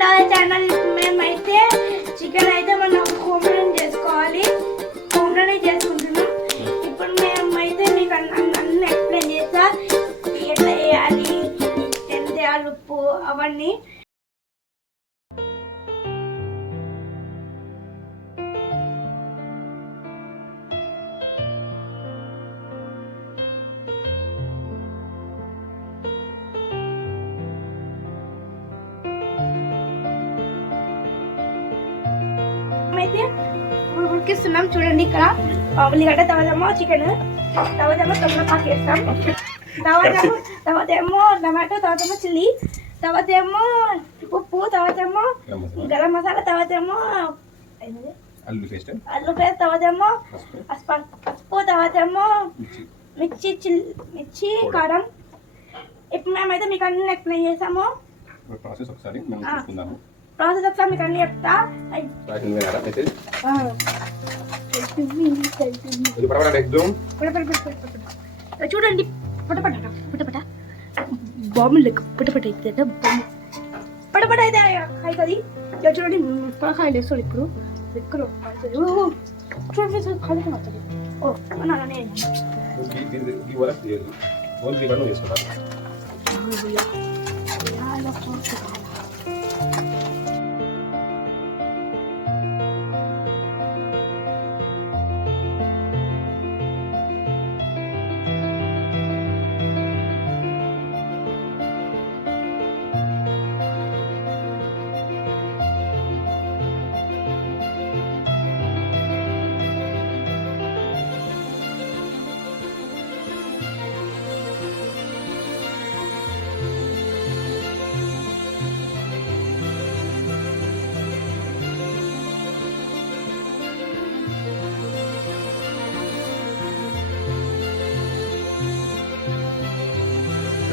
To channel. మేమైతే chicken అయితే మనం హోమ్లోనే చేసుకోవాలి, హోమ్లోనే చేసుకుంటున్నాం. ఇప్పుడు మేమైతే మీకు అన్నీ ఎక్స్ప్లెయిన్ చేస్తా, ఎట్లా వేయాలి, ఎంత వేయాలి, ఉప్పు అవన్నీ. అయితే ఉడికిస్తున్నాం చూడండి. ఇక్కడ ఉల్లిగడ్డ, తర్వాతేమో చికెన్, తర్వాతేమో తొమ్మిదిపాకు వేస్తాం, తర్వాతేమో టమాటో, తర్వాతేమో చిల్లీ, తర్వాతేమో ఉప్పు, తర్వాతేమో గరం మసాలా, తర్వాతేమో అల్లు పేస్ట్, తర్వాతేమో పసుపు, తర్వాతేమో మిర్చి కారం. ఇప్పుడు మేమైతే మీకు అన్ని ఎక్స్ప్లెయిన్ చేసాము. ప్రాసెస్ ఒకసారి మీకు అన్ని చెప్తా. చూడండి, పటపట బాంబులు లెక్క పటపట అయితే పటపట అయితే అవుతుంది. ఇక చూడండి, ముక్కకాయలు వేస్తాడు ఇప్పుడు దగ్గర చూడండి, కలిసి వస్తుంది. ఓ అలానే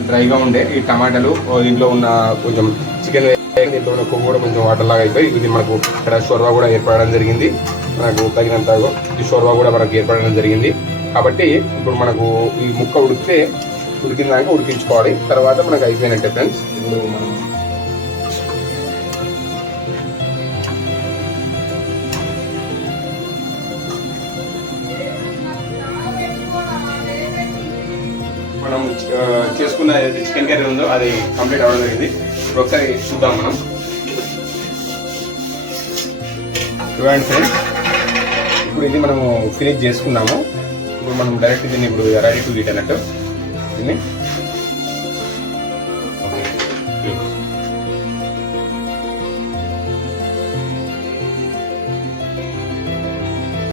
డ్రైగా ఉండే ఈ టమాటాలు, దీంట్లో ఉన్న కొంచెం చికెన్, దీంట్లో ఉన్న కొవ్వు కూడా కొంచెం వాటర్ లాగా అయిపోయి ఇది మనకు ఇక్కడ షోర్వా కూడా ఏర్పడడం జరిగింది. మనకు తగినంత ఈ షోర్వా కూడా మనకు ఏర్పడడం జరిగింది. కాబట్టి ఇప్పుడు మనకు ఈ ముక్క ఉడికిందాక ఉడికించుకోవాలి. తర్వాత మనకు అయిపోయినట్టే ఫ్రెండ్స్. ఇప్పుడు మనం చేసుకున్న చికెన్ కర్రీ ఉందో అది కంప్లీట్ అవ్వడం జరిగింది. ఇప్పుడు ఒకసారి చూద్దాం మనం. చూడండి ఫ్రెండ్స్, ఇప్పుడు ఇది మనము ఫినిష్ చేసుకున్నాము. ఇప్పుడు మనం డైరెక్ట్ దీన్ని ఇప్పుడు రెడీ టు ఈట్ అన్నట్టు దీన్ని